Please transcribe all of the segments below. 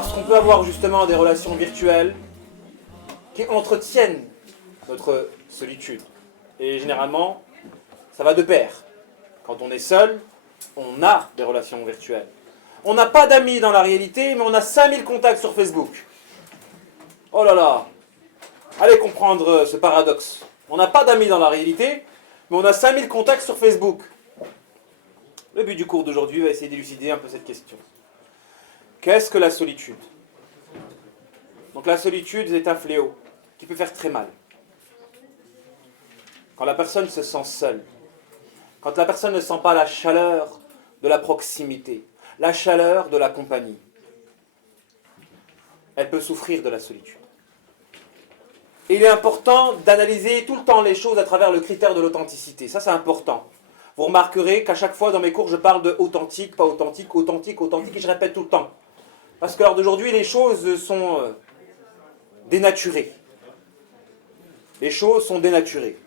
Parce qu'on peut avoir justement des relations virtuelles qui entretiennent notre solitude. Et généralement, ça va de pair. Quand on est seul, on a des relations virtuelles. On n'a pas d'amis dans la réalité, mais on a 5000 contacts sur Facebook. Oh là là! Allez comprendre ce paradoxe. On n'a pas d'amis dans la réalité, mais on a 5000 contacts sur Facebook. Le but du cours d'aujourd'hui va essayer d'élucider un peu cette question. Qu'est-ce que la solitude? Donc la solitude est un fléau qui peut faire très mal. Quand la personne se sent seule, quand la personne ne sent pas la chaleur de la proximité, la chaleur de la compagnie, elle peut souffrir de la solitude. Et il est important d'analyser tout le temps les choses à travers le critère de l'authenticité. Ça, c'est important. Vous remarquerez qu'à chaque fois dans mes cours, je parle de authentique, pas authentique, authentique, authentique, et je répète tout le temps. Parce que lors d'aujourd'hui, les choses sont dénaturées. Les choses sont dénaturées.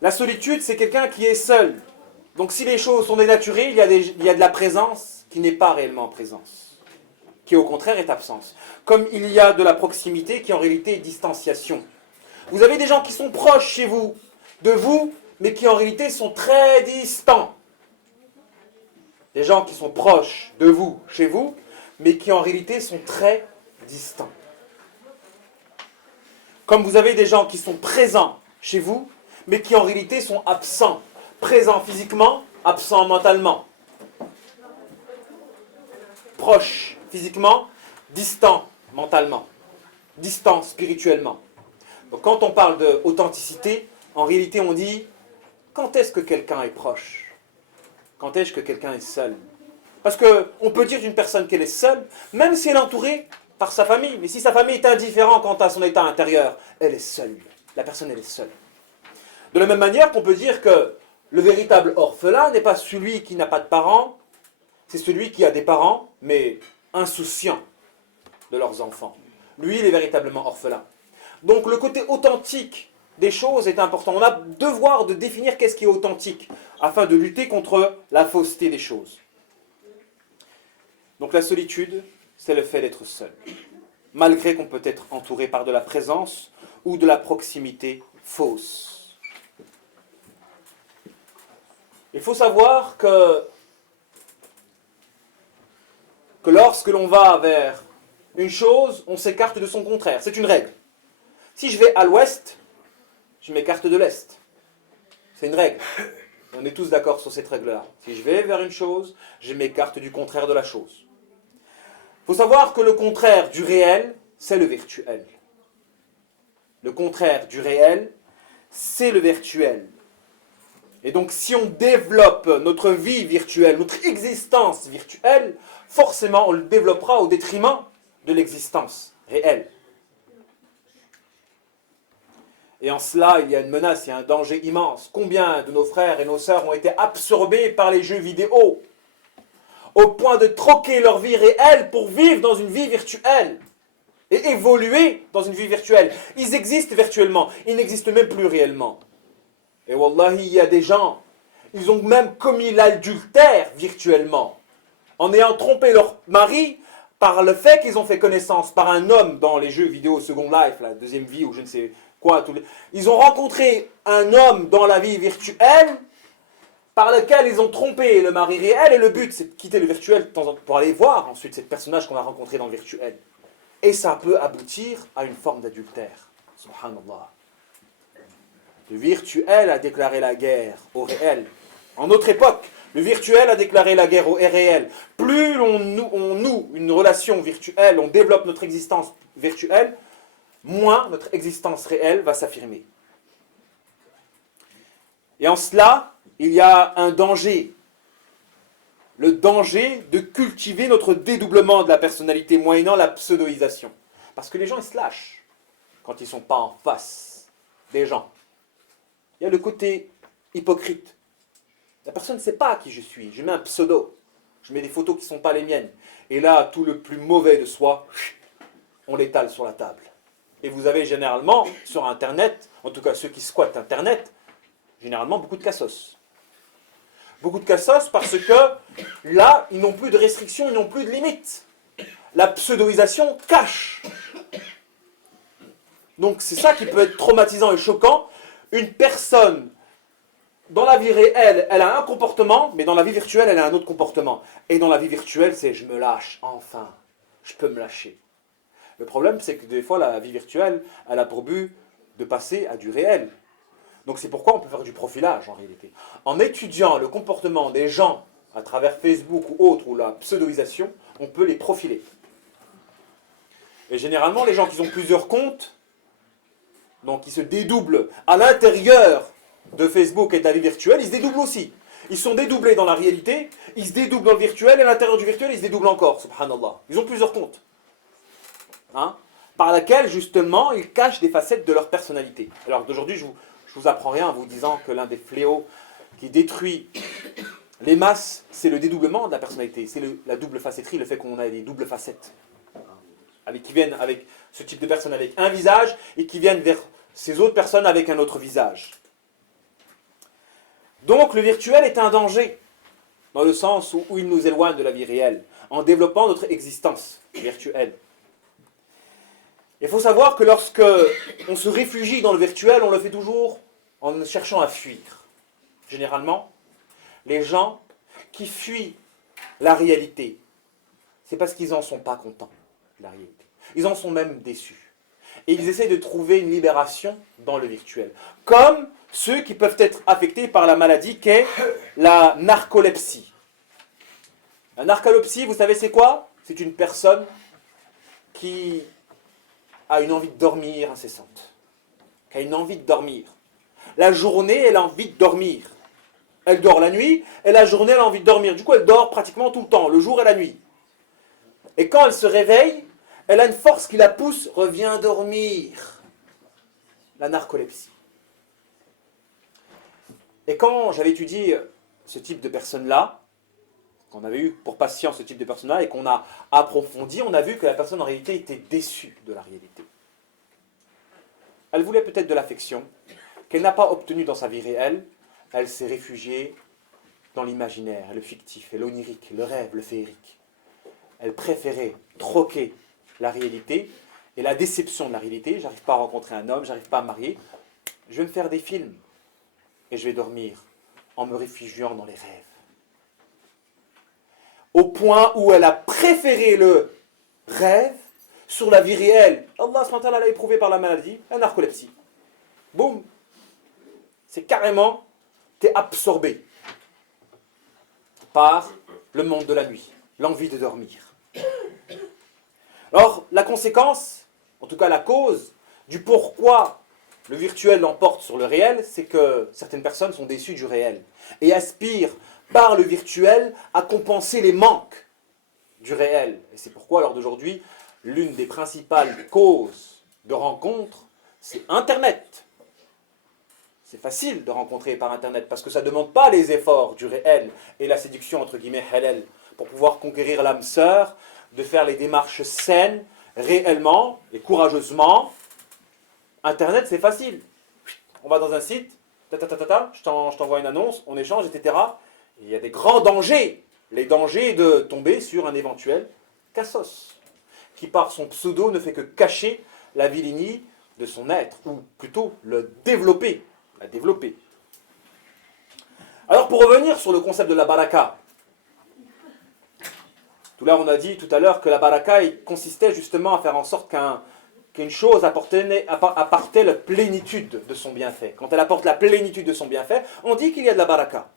La solitude, c'est quelqu'un qui est seul. Donc si les choses sont dénaturées, il y a de la présence qui n'est pas réellement présence, qui au contraire est absence. Comme il y a de la proximité qui en réalité est distanciation. Vous avez des gens qui sont proches chez vous, de vous, mais qui en réalité sont très distants. Des gens qui sont proches de vous, chez vous, mais qui en réalité sont très distants. Comme vous avez des gens qui sont présents chez vous, mais qui en réalité sont absents. Présents physiquement, absents mentalement. Proches physiquement, distants mentalement. Distants spirituellement. Donc quand on parle d'authenticité, en réalité on dit quand est-ce que quelqu'un est proche? Quand est-ce que quelqu'un est seul? Parce qu'on peut dire d'une personne qu'elle est seule, même si elle est entourée par sa famille. Mais si sa famille est indifférente quant à son état intérieur, elle est seule. La personne, elle est seule. De la même manière qu'on peut dire que le véritable orphelin n'est pas celui qui n'a pas de parents, c'est celui qui a des parents, mais insouciants de leurs enfants. Lui, il est véritablement orphelin. Donc le côté authentique des choses est important. On a devoir de définir qu'est-ce qui est authentique, afin de lutter contre la fausseté des choses. Donc la solitude, c'est le fait d'être seul. Malgré qu'on peut être entouré par de la présence ou de la proximité fausse. Il faut savoir que lorsque l'on va vers une chose, on s'écarte de son contraire. C'est une règle. Si je vais à l'ouest, je m'écarte de l'est. C'est une règle. On est tous d'accord sur cette règle-là. Si je vais vers une chose, je m'écarte du contraire de la chose. Il faut savoir que le contraire du réel, c'est le virtuel. Le contraire du réel, c'est le virtuel. Et donc, si on développe notre vie virtuelle, notre existence virtuelle, forcément, on le développera au détriment de l'existence réelle. Et en cela, il y a une menace, il y a un danger immense. Combien de nos frères et nos sœurs ont été absorbés par les jeux vidéo, au point de troquer leur vie réelle pour vivre dans une vie virtuelle et évoluer dans une vie virtuelle. Ils existent virtuellement, ils n'existent même plus réellement. Et wallahi, il y a des gens, ils ont même commis l'adultère virtuellement, en ayant trompé leur mari par le fait qu'ils ont fait connaissance par un homme dans les jeux vidéo Second Life, la deuxième vie ou je ne sais quoi. Ils ont rencontré un homme dans la vie virtuelle par lequel ils ont trompé le mari réel et le but c'est de quitter le virtuel pour aller voir ensuite ce personnage qu'on a rencontré dans le virtuel. Et ça peut aboutir à une forme d'adultère. Subhanallah. Le virtuel a déclaré la guerre au réel. En notre époque, le virtuel a déclaré la guerre au réel. Plus on noue une relation virtuelle, on développe notre existence virtuelle, moins notre existence réelle va s'affirmer. Et en cela, il y a un danger. Le danger de cultiver notre dédoublement de la personnalité moyennant la pseudoisation. Parce que les gens, ils se lâchent quand ils ne sont pas en face des gens. Il y a le côté hypocrite. La personne ne sait pas qui je suis. Je mets un pseudo. Je mets des photos qui ne sont pas les miennes. Et là, tout le plus mauvais de soi, on l'étale sur la table. Et vous avez généralement, sur Internet, en tout cas ceux qui squattent Internet, généralement beaucoup de cassos. Beaucoup de cassos parce que là, ils n'ont plus de restrictions, ils n'ont plus de limites. la pseudoisation cache. Donc c'est ça qui peut être traumatisant et choquant. Une personne, dans la vie réelle, elle a un comportement, mais dans la vie virtuelle, elle a un autre comportement. Et dans la vie virtuelle, c'est je me lâche, enfin, je peux me lâcher. Le problème, c'est que des fois, la vie virtuelle, elle a pour but de passer à du réel. Donc c'est pourquoi on peut faire du profilage en réalité. En étudiant le comportement des gens à travers Facebook ou autre, ou la pseudoisation, on peut les profiler. Et généralement, les gens qui ont plusieurs comptes, donc qui se dédoublent à l'intérieur de Facebook et de la vie virtuelle, ils se dédoublent aussi. Ils sont dédoublés dans la réalité, ils se dédoublent dans le virtuel, et à l'intérieur du virtuel, ils se dédoublent encore, subhanallah. Ils ont plusieurs comptes. Hein, par laquelle, justement, ils cachent des facettes de leur personnalité. Alors d'aujourd'hui, je vous apprends rien en vous disant que l'un des fléaux qui détruit les masses, c'est le dédoublement de la personnalité, c'est la double facetterie, le fait qu'on a des doubles facettes. Qui viennent avec ce type de personnes avec un visage et qui viennent vers ces autres personnes avec un autre visage. Donc le virtuel est un danger, dans le sens où il nous éloigne de la vie réelle, en développant notre existence virtuelle. Il faut savoir que lorsque on se réfugie dans le virtuel, on le fait toujours en cherchant à fuir. Généralement, les gens qui fuient la réalité, c'est parce qu'ils n'en sont pas contents de la réalité. Ils en sont même déçus. Et ils essaient de trouver une libération dans le virtuel. Comme ceux qui peuvent être affectés par la maladie qu'est la narcolepsie. La narcolepsie, vous savez c'est quoi? C'est une personne qui a une envie de dormir incessante. Qui a une envie de dormir. La journée, elle a envie de dormir. Elle dort la nuit, et la journée, elle a envie de dormir. Du coup, elle dort pratiquement tout le temps, le jour et la nuit. Et quand elle se réveille, elle a une force qui la pousse, reviens dormir. La narcolepsie. Et quand j'avais étudié ce type de personnes-là, qu'on avait eu pour patient ce type de personnes-là, et qu'on a approfondi, on a vu que la personne en réalité était déçue de la réalité. Elle voulait peut-être de l'affection, qu'elle n'a pas obtenue dans sa vie réelle, elle s'est réfugiée dans l'imaginaire, le fictif, et l'onirique, le rêve, le féerique. Elle préférait troquer la réalité et la déception de la réalité. J'arrive pas à rencontrer un homme, j'arrive pas à me marier. Je vais me faire des films et je vais dormir en me réfugiant dans les rêves. Au point où elle a préféré le rêve sur la vie réelle. Allah subhanahu wa ta'ala l'a éprouvé par la maladie, la narcolepsie. Boum. C'est carrément, t'es absorbé par le monde de la nuit, l'envie de dormir. Alors, la conséquence, en tout cas la cause, du pourquoi le virtuel l'emporte sur le réel, c'est que certaines personnes sont déçues du réel et aspirent par le virtuel à compenser les manques du réel. Et c'est pourquoi, lors d'aujourd'hui, l'une des principales causes de rencontres, c'est Internet. C'est facile de rencontrer par Internet parce que ça ne demande pas les efforts du réel et la séduction entre guillemets halal pour pouvoir conquérir l'âme sœur, de faire les démarches saines, réellement et courageusement. Internet, c'est facile. On va dans un site, je t'envoie une annonce, on échange, etc. Et il y a des grands dangers. Les dangers de tomber sur un éventuel cassos, qui par son pseudo ne fait que cacher la vilinie de son être, ou plutôt le développer. La développer. Alors pour revenir sur le concept de la baraka, on a dit tout à l'heure que la baraka consistait justement à faire en sorte qu'une chose apportait la plénitude de son bienfait. Quand elle apporte la plénitude de son bienfait, on dit qu'il y a de la baraka.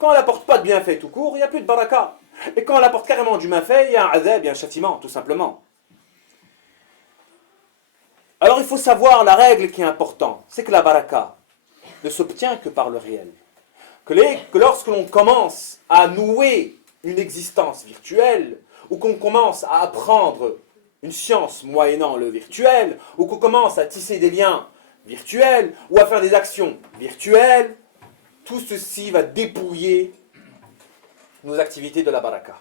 Quand elle n'apporte pas de bienfait tout court, il n'y a plus de baraka. Et quand elle apporte carrément du bienfait, il y a un azab, il y a un châtiment, tout simplement. Alors il faut savoir la règle qui est importante, c'est que la baraka ne s'obtient que par le réel. Que lorsque l'on commence à nouer une existence virtuelle, ou qu'on commence à apprendre une science moyennant le virtuel, ou qu'on commence à tisser des liens virtuels, ou à faire des actions virtuelles, tout ceci va dépouiller nos activités de la baraka.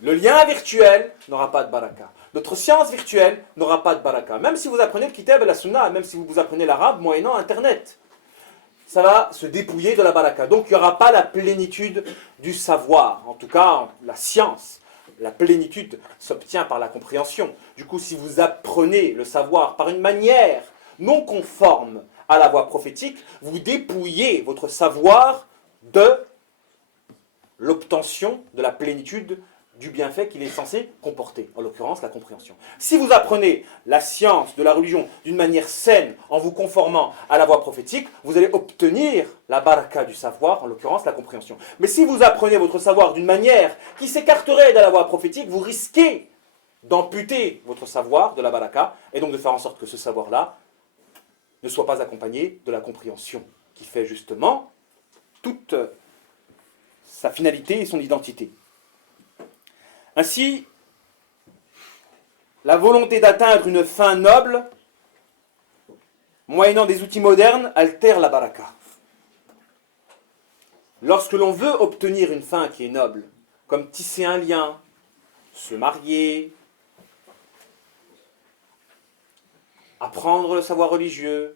Le lien virtuel n'aura pas de baraka. Notre science virtuelle n'aura pas de baraka. Même si vous apprenez le kitab et la sunna, même si vous apprenez l'arabe moyennant Internet, ça va se dépouiller de la baraka. Donc il n'y aura pas la plénitude du savoir, en tout cas la science. la plénitude s'obtient par la compréhension. Du coup, si vous apprenez le savoir par une manière non conforme à la voie prophétique, vous dépouillez votre savoir de l'obtention de la plénitude du bienfait qu'il est censé comporter, en l'occurrence la compréhension. Si vous apprenez la science de la religion d'une manière saine, en vous conformant à la voie prophétique, vous allez obtenir la baraka du savoir, en l'occurrence la compréhension. Mais si vous apprenez votre savoir d'une manière qui s'écarterait de la voie prophétique, vous risquez d'amputer votre savoir de la baraka, et donc de faire en sorte que ce savoir-là ne soit pas accompagné de la compréhension, qui fait justement toute sa finalité et son identité. Ainsi, la volonté d'atteindre une fin noble, moyennant des outils modernes, altère la baraka. Lorsque l'on veut obtenir une fin qui est noble, comme tisser un lien, se marier, apprendre le savoir religieux,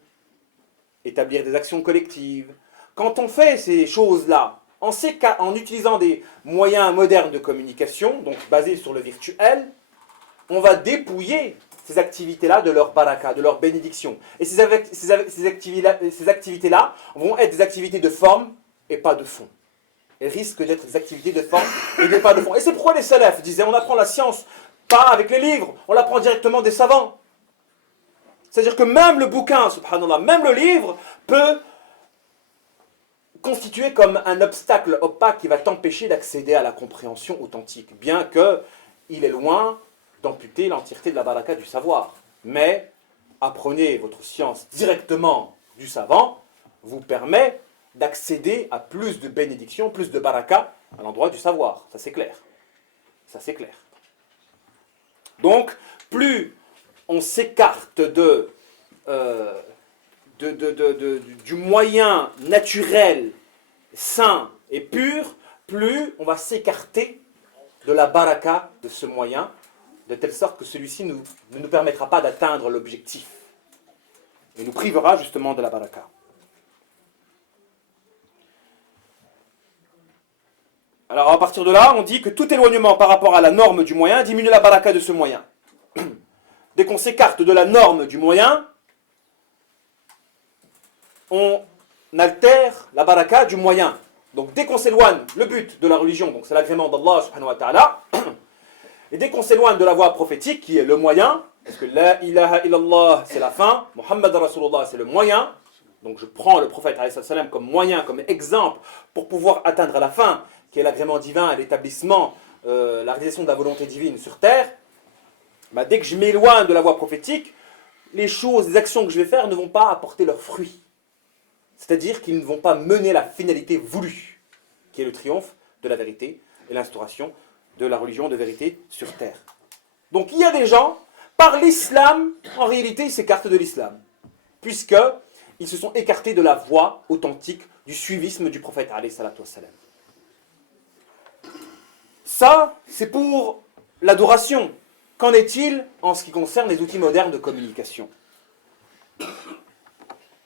établir des actions collectives, quand on fait ces choses-là, en utilisant des moyens modernes de communication, donc basés sur le virtuel, on va dépouiller ces activités-là de leur baraka, de leur bénédiction. Et ces activités-là vont être des activités de forme et pas de fond. Elles risquent d'être des activités de forme et pas de fond. Et c'est pourquoi les salafs disaient, on apprend la science pas avec les livres, on l'apprend directement des savants. C'est-à-dire que même le bouquin, subhanallah, même le livre peut constitué comme un obstacle opaque qui va t'empêcher d'accéder à la compréhension authentique, bien qu'il est loin d'amputer l'entièreté de la baraka du savoir. Mais apprenez votre science directement du savant vous permet d'accéder à plus de bénédictions, plus de baraka à l'endroit du savoir. Ça c'est clair. Ça c'est clair. Donc, plus on s'écarte du moyen naturel, sain et pur, plus on va s'écarter de la baraka de ce moyen, de telle sorte que celui-ci ne nous permettra pas d'atteindre l'objectif. Et nous privera justement de la baraka. Alors à partir de là, on dit que tout éloignement par rapport à la norme du moyen diminue la baraka de ce moyen. Dès qu'on s'écarte de la norme du moyen, on altère la baraka du moyen. Donc dès qu'on s'éloigne, le but de la religion, donc c'est l'agrément d'Allah subhanahu wa ta'ala, et dès qu'on s'éloigne de la voie prophétique, qui est le moyen, parce que la ilaha illallah c'est la fin, Muhammad Rasulullah c'est le moyen, donc je prends le prophète alayhi salam comme moyen, comme exemple, pour pouvoir atteindre la fin, qui est l'agrément divin et l'établissement, la réalisation de la volonté divine sur terre, bah, dès que je m'éloigne de la voie prophétique, les choses, les actions que je vais faire ne vont pas apporter leurs fruits. C'est-à-dire qu'ils ne vont pas mener la finalité voulue, qui est le triomphe de la vérité et l'instauration de la religion de vérité sur terre. Donc il y a des gens, par l'islam, en réalité ils s'écartent de l'islam, puisqu'ils se sont écartés de la voie authentique du suivisme du prophète alayhi salatu wassalam. Ça, c'est pour l'adoration. Qu'en est-il en ce qui concerne les outils modernes de communication?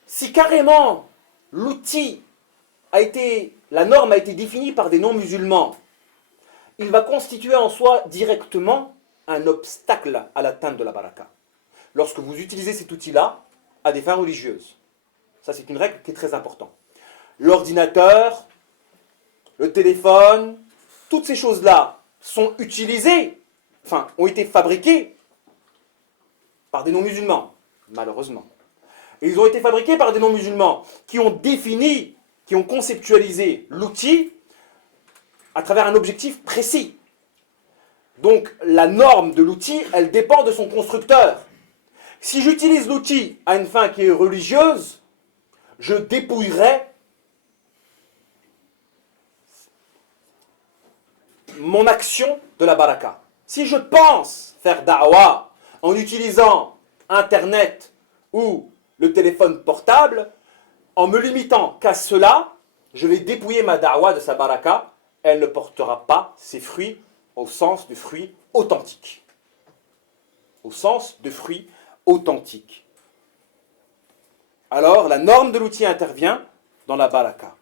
Si carrément la norme a été définie par des non-musulmans, il va constituer en soi directement un obstacle à l'atteinte de la baraka. Lorsque vous utilisez cet outil-là à des fins religieuses. Ça, c'est une règle qui est très importante. L'ordinateur, le téléphone, toutes ces choses-là sont utilisées, ont été fabriquées par des non-musulmans, malheureusement. Et ils ont été fabriqués par des non-musulmans qui ont défini, qui ont conceptualisé l'outil à travers un objectif précis. Donc la norme de l'outil, elle dépend de son constructeur. Si j'utilise l'outil à une fin qui est religieuse, je dépouillerai mon action de la baraka. Si je pense faire da'wah en utilisant Internet ou le téléphone portable, en me limitant qu'à cela, je vais dépouiller ma da'wah de sa baraka. Elle ne portera pas ses fruits au sens de fruits authentiques. Au sens de fruits authentiques. Alors, la norme de l'outil intervient dans la baraka.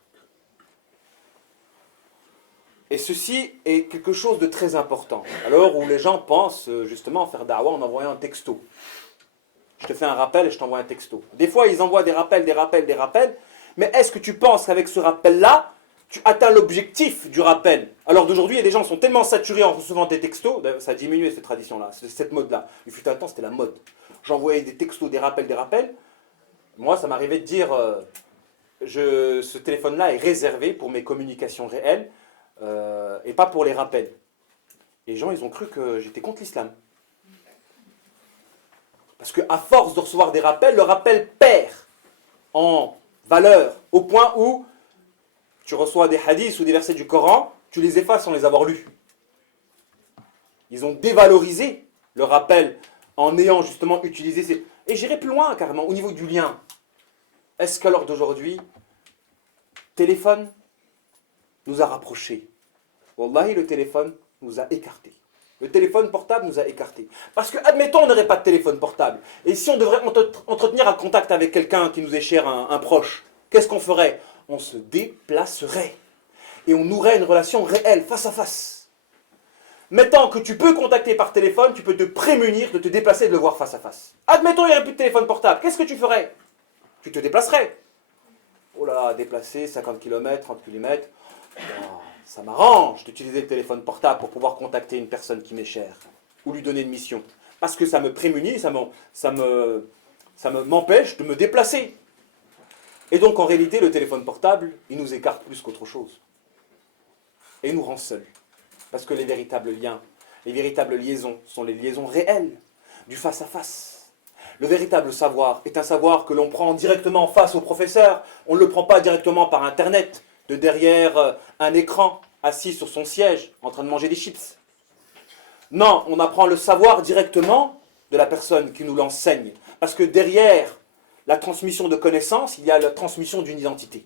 Et ceci est quelque chose de très important. Alors où les gens pensent justement faire da'wah en envoyant un texto. Je te fais un rappel et je t'envoie un texto. Des fois, ils envoient des rappels, des rappels, des rappels. Mais est-ce que tu penses qu'avec ce rappel-là, tu atteins l'objectif du rappel? Alors d'aujourd'hui, il y a des gens qui sont tellement saturés en recevant des textos. Ça a diminué cette tradition-là, cette mode-là. Il fut un temps, c'était la mode. J'envoyais des textos, des rappels, des rappels. Moi, ça m'arrivait de dire, ce téléphone-là est réservé pour mes communications réelles et pas pour les rappels. Et les gens, ils ont cru que j'étais contre l'islam. Parce qu'à force de recevoir des rappels, le rappel perd en valeur, au point où tu reçois des hadiths ou des versets du Coran, tu les effaces sans les avoir lus. Ils ont dévalorisé le rappel en ayant justement utilisé ces... Et j'irai plus loin carrément, au niveau du lien. Est-ce qu'à l'heure d'aujourd'hui, téléphone nous a rapprochés? Wallahi, le téléphone nous a écartés. Le téléphone portable nous a écartés. Parce que, admettons, on n'aurait pas de téléphone portable. Et si on devrait entretenir un contact avec quelqu'un qui nous est cher, un proche, qu'est-ce qu'on ferait? On se déplacerait. Et on nouerait une relation réelle, face à face. Maintenant que tu peux contacter par téléphone, tu peux te prémunir de te déplacer et de le voir face à face. Admettons, il n'y aurait plus de téléphone portable. Qu'est-ce que tu ferais? Tu te déplacerais. Oh là là, déplacer 50 km, 30 km. Oh, ça m'arrange d'utiliser le téléphone portable pour pouvoir contacter une personne qui m'est chère. Ou lui donner une mission. Parce que ça me prémunit, m'empêche de me déplacer. Et donc en réalité, le téléphone portable, il nous écarte plus qu'autre chose. Et il nous rend seuls. Parce que les véritables liens, les véritables liaisons sont les liaisons réelles, du face-à-face. Le véritable savoir est un savoir que l'on prend directement face au professeur. On ne le prend pas directement par Internet, de derrière un écran, assis sur son siège, en train de manger des chips. Non, on apprend le savoir directement de la personne qui nous l'enseigne. Parce que derrière la transmission de connaissances, il y a la transmission d'une identité,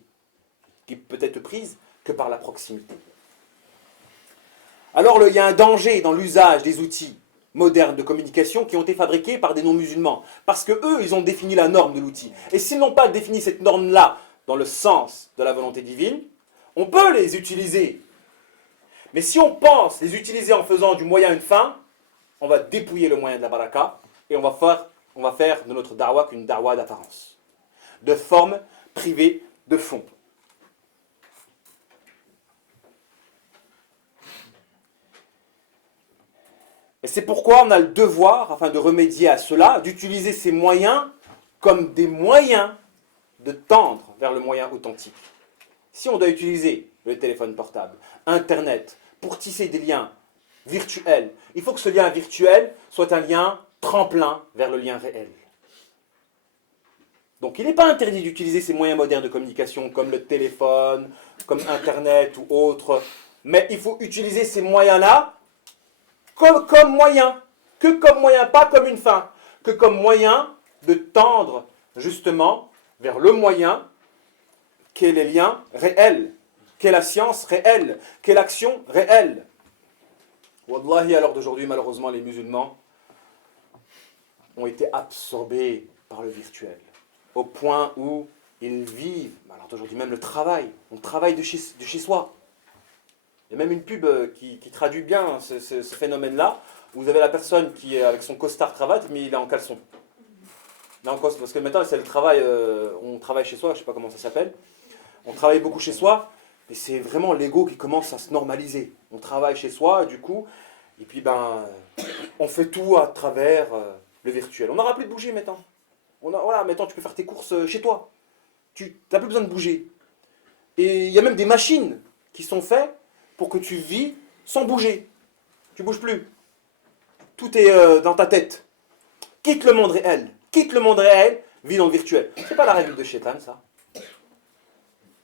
qui peut être prise que par la proximité. Alors il y a un danger dans l'usage des outils modernes de communication qui ont été fabriqués par des non-musulmans. Parce que eux, ils ont défini la norme de l'outil. Et s'ils n'ont pas défini cette norme-là dans le sens de la volonté divine, on peut les utiliser. Mais si on pense les utiliser en faisant du moyen une fin, on va dépouiller le moyen de la baraka et on va faire de notre da'wah qu'une da'wah d'apparence. De forme privée, de fond. Et c'est pourquoi on a le devoir, afin de remédier à cela, d'utiliser ces moyens comme des moyens de tendre vers le moyen authentique. Si on doit utiliser le téléphone portable, Internet, pour tisser des liens virtuels, il faut que ce lien virtuel soit un lien tremplin vers le lien réel. Donc il n'est pas interdit d'utiliser ces moyens modernes de communication comme le téléphone, comme Internet ou autres, mais il faut utiliser ces moyens-là comme moyen, que comme moyen, pas comme une fin, que comme moyen de tendre justement vers le moyen qu'est les liens réels, qu'est la science réelle, qu'est l'action réelle. Wallahi, à l'heure d'aujourd'hui, malheureusement, les musulmans ont été absorbés par le virtuel, au point où ils vivent, à l'heure d'aujourd'hui, même le travail, on travaille de chez soi. Il y a même une pub qui traduit bien ce phénomène-là. Vous avez la personne qui est avec son costard cravate, mais il est en caleçon. Parce que maintenant, c'est le travail, on travaille chez soi, je ne sais pas comment ça s'appelle. On travaille beaucoup chez soi, mais c'est vraiment l'ego qui commence à se normaliser. On travaille chez soi, du coup, et puis on fait tout à travers le virtuel. On n'aura plus de bouger maintenant. Voilà, maintenant tu peux faire tes courses chez toi. Tu n'as plus besoin de bouger. Et il y a même des machines qui sont faites pour que tu vis sans bouger. Tu ne bouges plus. Tout est dans ta tête. Quitte le monde réel. Quitte le monde réel, vis dans le virtuel. C'est pas la règle de Shaitan, ça.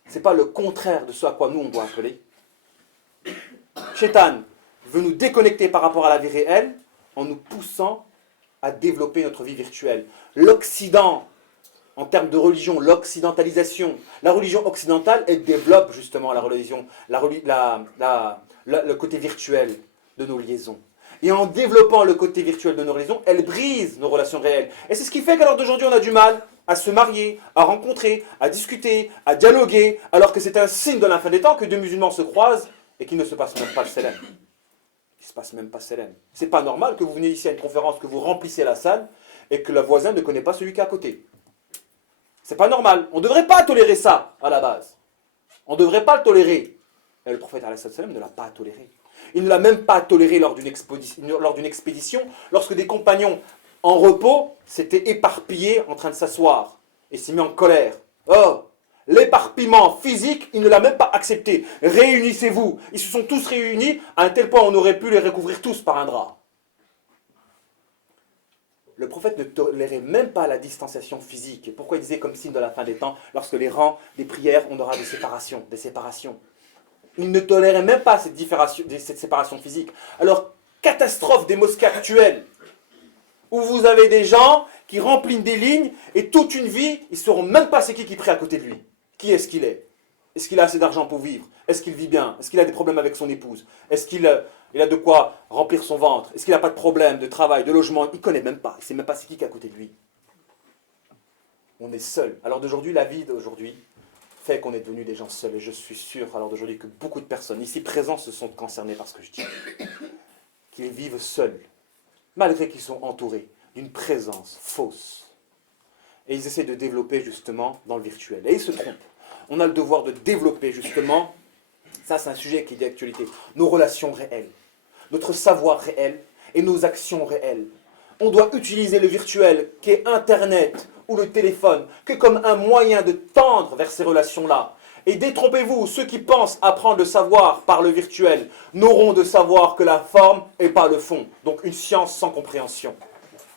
C'est pas le contraire de ce à quoi nous on doit appeler. Shaitan veut nous déconnecter par rapport à la vie réelle en nous poussant à développer notre vie virtuelle. L'Occident, en termes de religion, l'occidentalisation, la religion occidentale, elle développe justement la religion, le côté virtuel de nos liaisons. Et en développant le côté virtuel de nos liaisons, elle brise nos relations réelles. Et c'est ce qui fait qu'à l'heure d'aujourd'hui, on a du mal à se marier, à rencontrer, à discuter, à dialoguer, alors que c'est un signe de la fin des temps que deux musulmans se croisent et qu'il ne se passe même pas le Salam. Il ne se passe même pas le Salam. C'est pas normal que vous veniez ici à une conférence, que vous remplissez la salle et que le voisin ne connaît pas celui qui est à côté. C'est pas normal. On ne devrait pas tolérer ça à la base. On ne devrait pas le tolérer. Et le prophète alayhi salam ne l'a pas toléré. Il ne l'a même pas toléré lors d'une expédition, lorsque des compagnons en repos s'étaient éparpillés en train de s'asseoir et s'est mis en colère. Oh, l'éparpillement physique, il ne l'a même pas accepté. Réunissez-vous. Ils se sont tous réunis à un tel point on aurait pu les recouvrir tous par un drap. Le prophète ne tolérait même pas la distanciation physique. Et pourquoi il disait comme signe de la fin des temps, lorsque les rangs des prières, on aura des séparations, des séparations. Il ne tolérait même pas cette séparation physique. Alors, catastrophe des mosquées actuelles, où vous avez des gens qui remplissent des lignes, et toute une vie, ils ne sauront même pas c'est qui prie à côté de lui. Qui est-ce qu'il est? Est-ce qu'il a assez d'argent pour vivre? Est-ce qu'il vit bien? Est-ce qu'il a des problèmes avec son épouse? Est-ce qu'il a de quoi remplir son ventre? Est-ce qu'il n'a pas de problème de travail, de logement? Il ne connaît même pas. Il ne sait même pas c'est qui est à côté de lui. On est seul. Alors d'aujourd'hui, la vie d'aujourd'hui fait qu'on est devenus des gens seuls. Et je suis sûr, alors d'aujourd'hui, que beaucoup de personnes ici présentes se sont concernées par ce que je dis. Qu'ils vivent seuls, malgré qu'ils sont entourés d'une présence fausse. Et ils essaient de développer justement dans le virtuel. Et ils se trompent. On a le devoir de développer justement, ça c'est un sujet qui est d'actualité, nos relations réelles, notre savoir réel et nos actions réelles. On doit utiliser le virtuel, qui est Internet ou le téléphone, que comme un moyen de tendre vers ces relations-là. Et détrompez-vous, ceux qui pensent apprendre le savoir par le virtuel n'auront de savoir que la forme et pas le fond. Donc une science sans compréhension,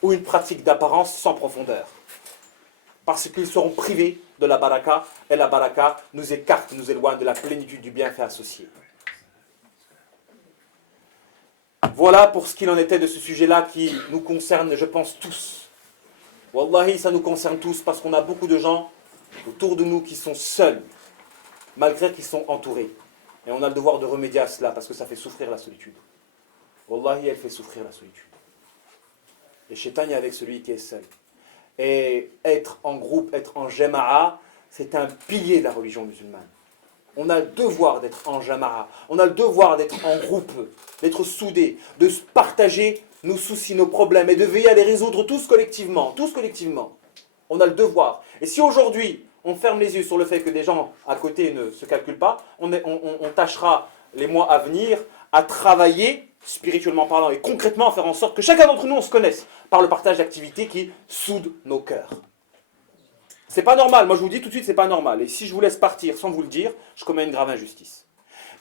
ou une pratique d'apparence sans profondeur. Parce qu'ils seront privés de la baraka, et la baraka nous écarte, nous éloigne de la plénitude du bienfait associé. Voilà pour ce qu'il en était de ce sujet-là qui nous concerne, je pense, tous. Wallahi, ça nous concerne tous parce qu'on a beaucoup de gens autour de nous qui sont seuls, malgré qu'ils sont entourés. Et on a le devoir de remédier à cela parce que ça fait souffrir la solitude. Wallahi, elle fait souffrir la solitude. Et Shaitan est avec celui qui est seul. Et être en groupe, être en jama'a, c'est un pilier de la religion musulmane. On a le devoir d'être en jama'a, on a le devoir d'être en groupe, d'être soudés, de se partager nos soucis, nos problèmes et de veiller à les résoudre tous collectivement. On a le devoir. Et si aujourd'hui, on ferme les yeux sur le fait que des gens à côté ne se calculent pas, on tâchera les mois à venir à travailler, spirituellement parlant et concrètement, à faire en sorte que chacun d'entre nous, on se connaisse par le partage d'activités qui soudent nos cœurs. C'est pas normal, moi je vous dis tout de suite, c'est pas normal. Et si je vous laisse partir sans vous le dire, je commets une grave injustice.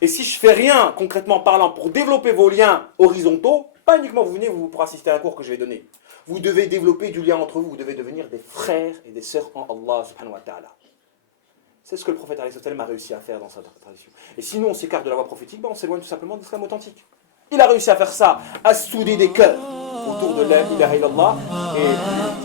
Et si je fais rien, concrètement parlant, pour développer vos liens horizontaux, pas uniquement vous venez pour assister à un cours que je vais donner. Vous devez développer du lien entre vous, vous devez devenir des frères et des sœurs en Allah subhanahu wa ta'ala. C'est ce que le prophète alayhi salam a réussi à faire dans sa tradition. Et sinon on s'écarte de la voie prophétique, on s'éloigne tout simplement de l'islam authentique. Il a réussi à faire ça, à souder des cœurs autour de la ilaha illallah et